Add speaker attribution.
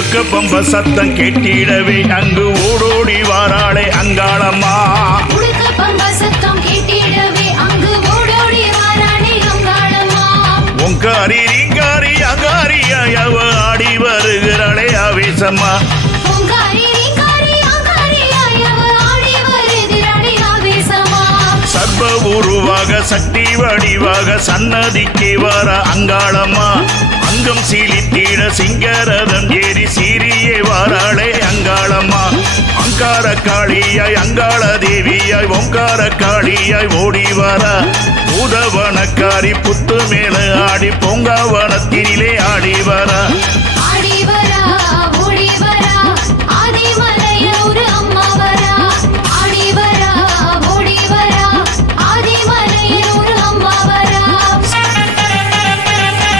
Speaker 1: உடுக்க பம்ப சத்தம் கேட்டிடவே. அங்கு ஓடோடி வாராளே அங்காளம்மா. உங்காரி ரீங்காரி அங்காரியாய் அவ ஆடி வருகிறாளே ஆவேசம்மா. சர்வ உருவாக சக்தி வடிவாக சன்னதிக்கு வர அங்காளம்மா. அங்கம் சீலித்திட சிங்கரதம் ஏறி சீரியே வாராளே அங்காளம்மா. அங்கார காளியாய் அங்காள தேவியாய் ஓங்கார காளியாய் ஓடி வர. பூதவனக்காரி புத்து மேல ஆடி பொங்காவனத்தினிலே